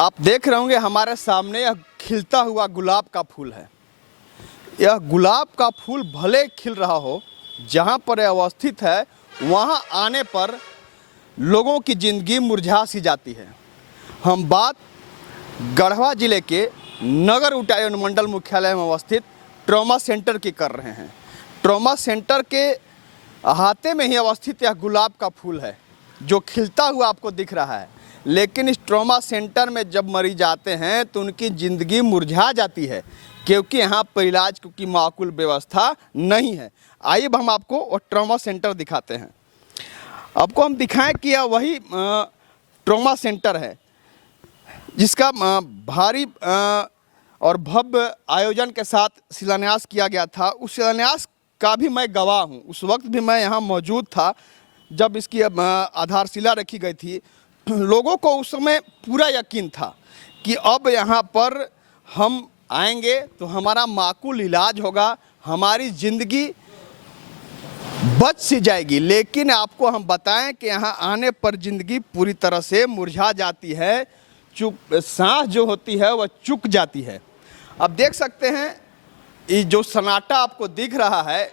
आप देख रहे होंगे हमारे सामने यह खिलता हुआ गुलाब का फूल है। यह गुलाब का फूल भले खिल रहा हो, जहाँ पर यह अवस्थित है वहाँ आने पर लोगों की ज़िंदगी मुरझा सी जाती है। हम बात गढ़वा जिले के नगर उड्डयन मंडल मुख्यालय में अवस्थित ट्रॉमा सेंटर की कर रहे हैं। ट्रॉमा सेंटर के अहाते में ही अवस्थित यह गुलाब का फूल है जो खिलता हुआ आपको दिख रहा है। लेकिन इस ट्रॉमा सेंटर में जब मरीज आते हैं तो उनकी ज़िंदगी मुरझा जाती है, क्योंकि यहाँ पर इलाज की माकूल व्यवस्था नहीं है। आइए अब हम आपको वो ट्रॉमा सेंटर दिखाते हैं। आपको हम दिखाएं कि यह वही ट्रॉमा सेंटर है जिसका भारी और भव्य आयोजन के साथ शिलान्यास किया गया था। उस शिलान्यास का भी मैं गवाह हूँ। उस वक्त भी मैं यहाँ मौजूद था जब इसकी आधारशिला रखी गई थी। लोगों को उस समय पूरा यकीन था कि अब यहाँ पर हम आएंगे तो हमारा माकूल इलाज होगा, हमारी ज़िंदगी बच सी जाएगी। लेकिन आपको हम बताएं कि यहाँ आने पर ज़िंदगी पूरी तरह से मुरझा जाती है। सांस जो होती है वह चुक जाती है। अब देख सकते हैं ये जो सन्नाटा आपको दिख रहा है,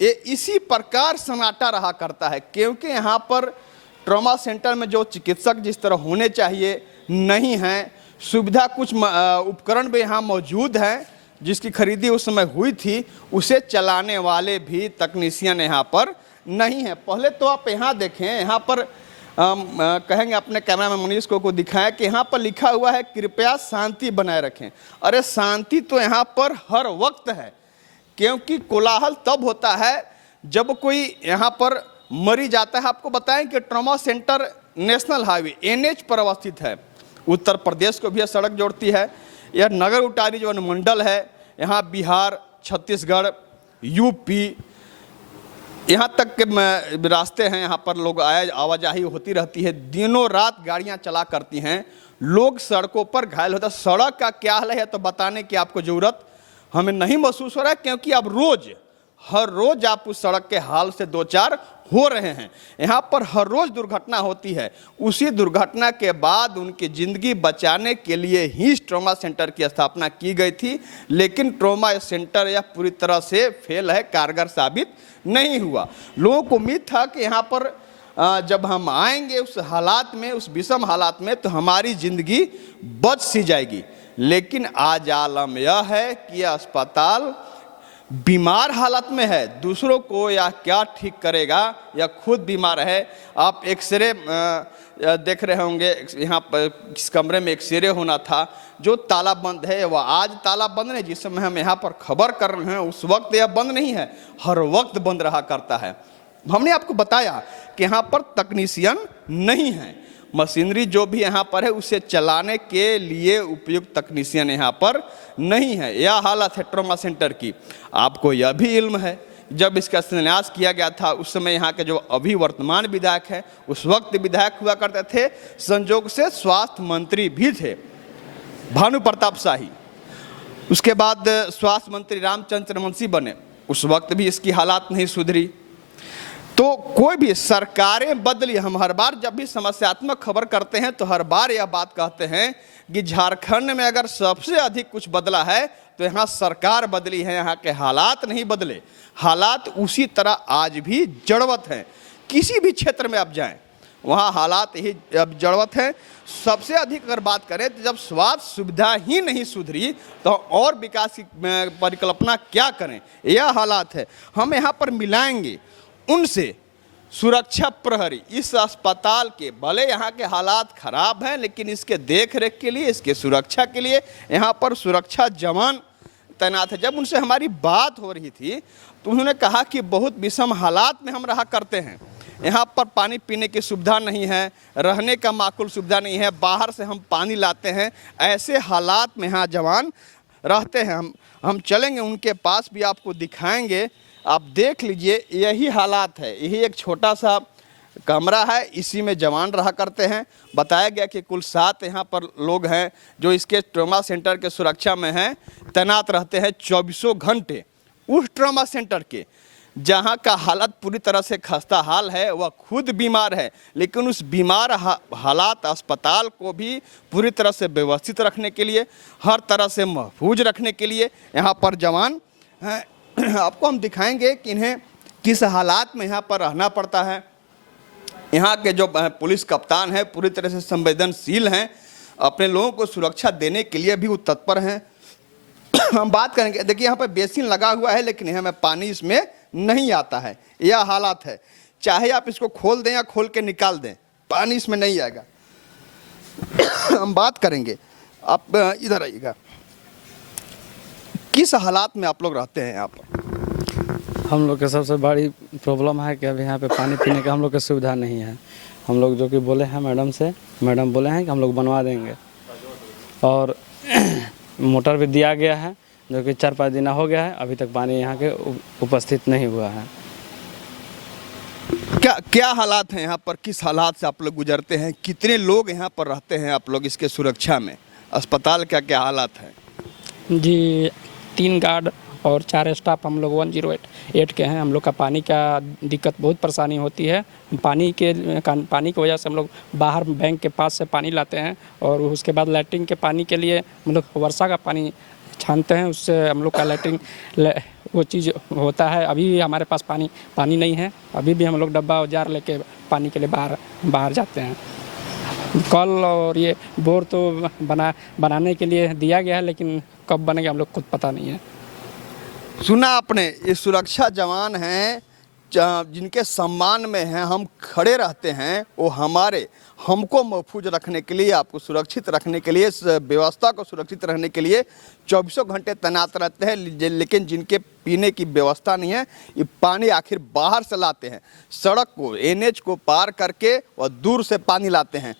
ये इसी प्रकार सन्नाटा रहा करता है, क्योंकि यहाँ पर ट्रॉमा सेंटर में जो चिकित्सक जिस तरह होने चाहिए नहीं हैं। सुविधा कुछ उपकरण भी यहाँ मौजूद हैं जिसकी खरीदी उस समय हुई थी, उसे चलाने वाले भी तकनीशियन यहाँ पर नहीं है। पहले तो आप यहाँ देखें, यहाँ पर कहेंगे अपने कैमरा में मनीष को दिखाएं कि यहाँ पर लिखा हुआ है कृपया शांति बनाए रखें। अरे शांति तो यहाँ पर हर वक्त है, क्योंकि कोलाहल तब होता है जब कोई यहाँ पर मरीज आता है। आपको बताएं कि trauma centre national highway NH पर अवस्थित है। उत्तर प्रदेश को भी यह सड़क जोड़ती है। यह नगर उड्डयन मंडल है। यहाँ बिहार, छत्तीसगढ़, यूपी यहाँ तक के रास्ते हैं। यहाँ पर लोग आवाजाही होती रहती है, दिनों रात गाड़ियाँ चला करती हैं। लोग सड़कों पर घायल होता है। सड़क का क्या हाल है तो बताने की आपको ज़रूरत हमें नहीं महसूस हो रहा है, क्योंकि अब हर रोज़ आप उस सड़क के हाल से दो चार हो रहे हैं। यहाँ पर हर रोज़ दुर्घटना होती है। उसी दुर्घटना के बाद उनकी ज़िंदगी बचाने के लिए ही इस ट्रॉमा सेंटर की स्थापना की गई थी। लेकिन ट्रॉमा सेंटर यह पूरी तरह से फेल है, कारगर साबित नहीं हुआ। लोगों को उम्मीद था कि यहाँ पर जब हम आएंगे उस हालात में, उस विषम हालात में, तो हमारी ज़िंदगी बच सी जाएगी। लेकिन आज आलम यह है कि यह अस्पताल बीमार हालत में है। दूसरों को या क्या ठीक करेगा या खुद बीमार है। आप एक्सरे देख रहे होंगे, यहाँ पर इस कमरे में एक्सरे होना था जो ताला बंद है, वह आज ताला बंद नहीं। जिस समय हम यहाँ पर खबर कर रहे हैं उस वक्त यह बंद नहीं है, हर वक्त बंद रहा करता है। हमने आपको बताया कि यहाँ पर तकनीशियन नहीं है। मशीनरी जो भी यहाँ पर है उसे चलाने के लिए उपयुक्त तकनीशियन यहाँ पर नहीं है। यह हालत है ट्रॉमा सेंटर की। आपको यह भी इल्म है जब इसका शिलान्यास किया गया था उस समय यहाँ के जो अभी वर्तमान विधायक हैं, उस वक्त विधायक हुआ करते थे, संजोग से स्वास्थ्य मंत्री भी थे भानु प्रताप शाही। उसके बाद स्वास्थ्य मंत्री रामचंद्र चरमवंशी बने, उस वक्त भी इसकी हालात नहीं सुधरी। तो कोई भी सरकारें बदली, हम हर बार जब भी समस्यात्मक खबर करते हैं तो हर बार यह बात कहते हैं कि झारखंड में अगर सबसे अधिक कुछ बदला है तो यहाँ सरकार बदली है, यहाँ के हालात नहीं बदले। हालात उसी तरह आज भी जड़वत हैं। किसी भी क्षेत्र में आप जाएं वहाँ हालात ही अब जड़वत हैं। सबसे अधिक अगर बात करें तो जब स्वास्थ्य सुविधा ही नहीं सुधरी तो और विकास की परिकल्पना क्या करें, यह हालात है। हम यहाँ पर मिलाएंगे उनसे सुरक्षा प्रहरी इस अस्पताल के, भले यहाँ के हालात खराब हैं लेकिन इसके देख रेख के लिए, इसके सुरक्षा के लिए यहाँ पर सुरक्षा जवान तैनात है। जब उनसे हमारी बात हो रही थी तो उन्होंने कहा कि बहुत विषम हालात में हम रहा करते हैं। यहाँ पर पानी पीने की सुविधा नहीं है, रहने का माकूल सुविधा नहीं है, बाहर से हम पानी लाते हैं। ऐसे हालात में यहाँ जवान रहते हैं। हम चलेंगे उनके पास भी, आपको दिखाएंगे। आप देख लीजिए, यही हालात है। यही एक छोटा सा कमरा है, इसी में जवान रहा करते हैं। बताया गया कि कुल 7 यहाँ पर लोग हैं जो इसके ट्रॉमा सेंटर के सुरक्षा में हैं, तैनात रहते हैं 24 घंटे। उस ट्रॉमा सेंटर के जहां का हालत पूरी तरह से खस्ता हाल है, वह खुद बीमार है, लेकिन उस बीमार हालात अस्पताल को भी पूरी तरह से व्यवस्थित रखने के लिए, हर तरह से महफूज रखने के लिए यहाँ पर जवान हैं। आपको हम दिखाएंगे कि इन्हें किस हालात में यहाँ पर रहना पड़ता है। यहाँ के जो पुलिस कप्तान हैं पूरी तरह से संवेदनशील हैं, अपने लोगों को सुरक्षा देने के लिए भी वो तत्पर हैं। हम बात करेंगे, देखिए यहाँ पर बेसिन लगा हुआ है, लेकिन यहाँ में पानी इसमें नहीं आता है, यह हालात है। चाहे आप इसको खोल दें या खोल के निकाल दें, पानी इसमें नहीं आएगा। हम बात करेंगे, आप इधर आइएगा, किस हालात में आप लोग रहते हैं यहाँ पर? हम लोग के सबसे बड़ी प्रॉब्लम है कि अभी यहाँ पे पानी पीने का हम लोग की सुविधा नहीं है। हम लोग जो कि बोले हैं मैडम से, मैडम बोले हैं कि हम लोग बनवा देंगे, और मोटर भी दिया गया है जो कि 4-5 दिन हो गया है, अभी तक पानी यहाँ के उपस्थित नहीं हुआ है। क्या हालात हैं यहाँ पर, किस हालात से आप लोग गुजरते हैं, कितने लोग यहाँ पर रहते हैं आप लोग इसके सुरक्षा में, अस्पताल का क्या हालात है? जी 3 गार्ड और 4 स्टाफ हम लोग 108 के हैं। हम लोग का पानी का दिक्कत बहुत परेशानी होती है। पानी की वजह से हम लोग बाहर बैंक के पास से पानी लाते हैं, और उसके बाद लैट्रिन के पानी के लिए हम लोग वर्षा का पानी छानते हैं, उससे हम लोग का लैट्रिन वो चीज़ होता है। अभी हमारे पास पानी नहीं है, अभी भी हम लोग डब्बा औजार लेके पानी के लिए बाहर जाते हैं। कल और ये बोर तो बनाने के लिए दिया गया है, लेकिन कब बनेगा हम लोग खुद पता नहीं है। सुना आपने, ये सुरक्षा जवान हैं जिनके सम्मान में हैं हम खड़े रहते हैं, वो हमको महफूज रखने के लिए, आपको सुरक्षित रखने के लिए, इस व्यवस्था को सुरक्षित रखने के लिए 24 घंटे तैनात रहते हैं। लेकिन जिनके पीने की व्यवस्था नहीं है, ये पानी आखिर बाहर से लाते हैं, सड़क को, NH को पार करके और दूर से पानी लाते हैं।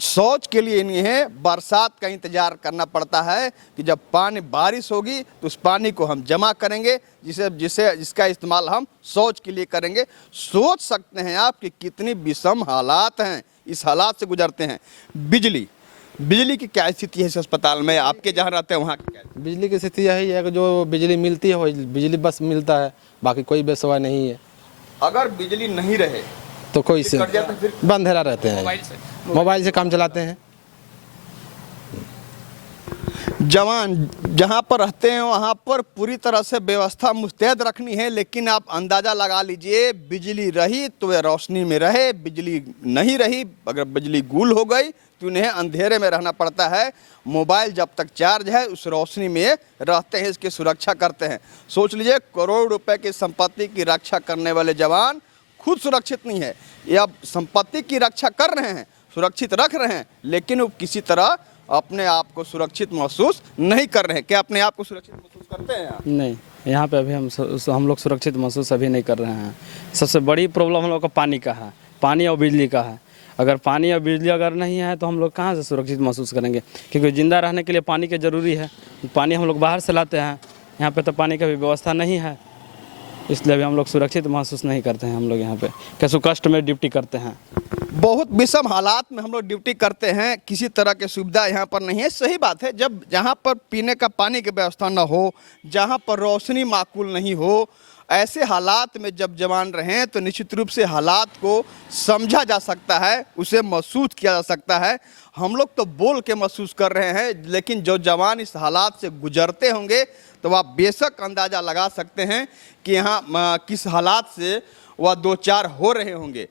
शौच के लिए इन्हें बरसात का इंतजार करना पड़ता है कि जब बारिश होगी तो उस पानी को हम जमा करेंगे, जिसका इस्तेमाल हम शौच के लिए करेंगे। सोच सकते हैं आप कि कितनी विषम हालात हैं, इस हालात से गुजरते हैं। बिजली की क्या स्थिति है इस अस्पताल में, आपके जहाँ रहते हैं वहाँ की क्या? बिजली की स्थिति यही है कि जो बिजली मिलती है वो बिजली बस मिलता है, बाकी कोई बेसवा नहीं है। अगर बिजली नहीं रहे तो कोई से फिर अंधेरा रहते हैं, मोबाइल से काम चलाते हैं। जवान जहाँ पर रहते हैं वहाँ पर पूरी तरह से व्यवस्था मुस्तैद रखनी है, लेकिन आप अंदाज़ा लगा लीजिए, बिजली रही तो वे रोशनी में रहे, बिजली नहीं रही, अगर बिजली गुल हो गई तो उन्हें अंधेरे में रहना पड़ता है। मोबाइल जब तक चार्ज है उस रोशनी में रहते हैं, इसकी सुरक्षा करते हैं। सोच लीजिए, करोड़ रुपए की संपत्ति की रक्षा करने वाले जवान खुद सुरक्षित नहीं है, ये अब संपत्ति की रक्षा कर रहे हैं, सुरक्षित रख रहे हैं, लेकिन वो किसी तरह अपने आप को सुरक्षित महसूस नहीं कर रहे हैं। क्या अपने आप को सुरक्षित महसूस करते हैं? नहीं, यहाँ पे अभी हम लोग सुरक्षित महसूस अभी नहीं कर रहे हैं। सबसे बड़ी प्रॉब्लम हम लोग का पानी का है, पानी और बिजली का है। अगर पानी और बिजली अगर नहीं है तो हम लोग कहाँ से सुरक्षित महसूस करेंगे, क्योंकि ज़िंदा रहने के लिए पानी की ज़रूरी है। पानी हम लोग बाहर से लाते हैं, यहाँ पे तो पानी की भी व्यवस्था नहीं है, इसलिए भी हम लोग सुरक्षित महसूस नहीं करते हैं। हम लोग यहाँ पे कैसे कष्ट में ड्यूटी करते हैं, बहुत विषम हालात में हम लोग ड्यूटी करते हैं, किसी तरह की सुविधा यहाँ पर नहीं है। सही बात है, जब जहाँ पर पीने का पानी की व्यवस्था न हो, जहाँ पर रोशनी माकूल नहीं हो, ऐसे हालात में जब जवान रहें तो निश्चित रूप से हालात को समझा जा सकता है, उसे महसूस किया जा सकता है। हम लोग तो बोल के महसूस कर रहे हैं, लेकिन जो जवान इस हालात से गुजरते होंगे तो आप बेशक अंदाज़ा लगा सकते हैं कि यहाँ किस हालात से वह 2-4 हो रहे होंगे।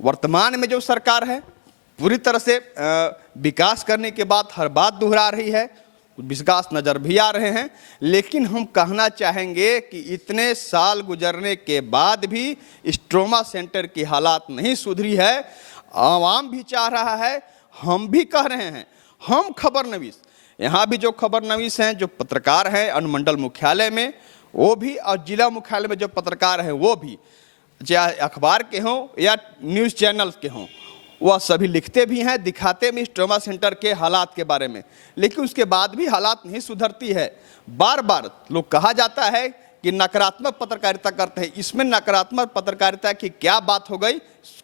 वर्तमान में जो सरकार है पूरी तरह से विकास करने के बाद हर बात दोहरा रही है, विकास नज़र भी आ रहे हैं, लेकिन हम कहना चाहेंगे कि इतने साल गुजरने के बाद भी इस ट्रॉमा सेंटर की हालात नहीं सुधरी है। आवाम भी चाह रहा है, हम भी कह रहे हैं, हम खबरनवीस, यहाँ भी जो खबरनवीस हैं, जो पत्रकार हैं अनुमंडल मुख्यालय में वो भी, और जिला मुख्यालय में जो पत्रकार हैं वो भी, चाहे अखबार के हों या न्यूज़ चैनल्स के हों, वह सभी लिखते भी हैं, दिखाते भी इस ट्रॉमा सेंटर के हालात के बारे में, लेकिन उसके बाद भी हालात नहीं सुधरती है। बार बार लोग कहा जाता है कि नकारात्मक पत्रकारिता करते हैं, इसमें नकारात्मक पत्रकारिता की क्या बात हो गई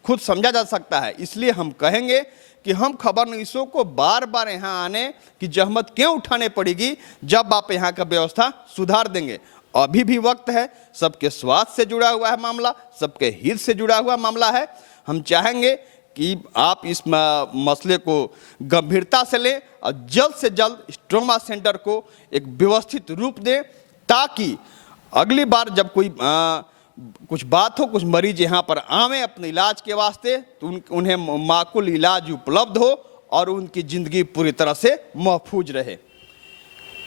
खुद समझा जा सकता है। इसलिए हम कहेंगे कि हम खबरनवीसों को बार बार यहाँ आने की जहमत क्यों उठाने पड़ेगी जब आप यहाँ का व्यवस्था सुधार देंगे। अभी भी वक्त है, सबके स्वास्थ्य से जुड़ा हुआ है मामला, सबके हित से जुड़ा हुआ मामला है। हम चाहेंगे कि आप इस मसले को गंभीरता से लें और जल्द से जल्द ट्रॉमा सेंटर को एक व्यवस्थित रूप दें, ताकि अगली बार जब कोई कुछ बात हो, कुछ मरीज यहाँ पर आवें अपने इलाज के वास्ते, तो उन्हें माकूल इलाज उपलब्ध हो और उनकी ज़िंदगी पूरी तरह से महफूज रहे।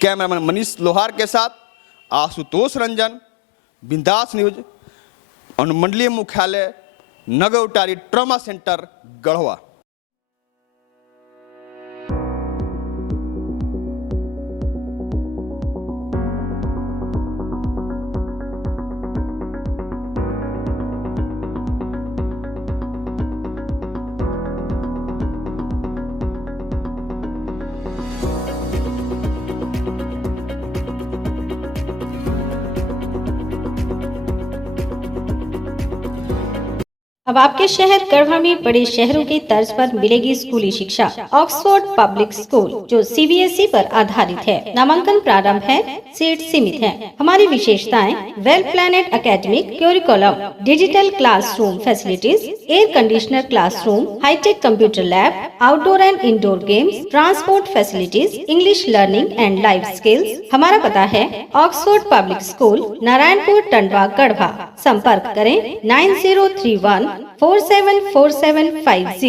कैमरामैन मनीष लोहार के साथ आशुतोष रंजन, बिंदास न्यूज, अनुमंडलीय मुख्यालय नगर उटारी ट्रॉमा सेंटर गढ़वा। अब आपके शहर गढ़वा में बड़े शहरों के तर्ज पर मिलेगी स्कूली शिक्षा। ऑक्सफोर्ड पब्लिक स्कूल जो सीबीएसई पर आधारित है। नामांकन प्रारंभ है, सीट सीमित है। हमारी विशेषताएं well planned academic curriculum, digital classroom facilities, air conditioner classroom, hi tech computer lab, outdoor and indoor games, transport facilities, English learning and life skills. हमारा पता है Oxford public school, Narayanpur, Tandwa, Garhwa. संपर्क करें 9031 474750।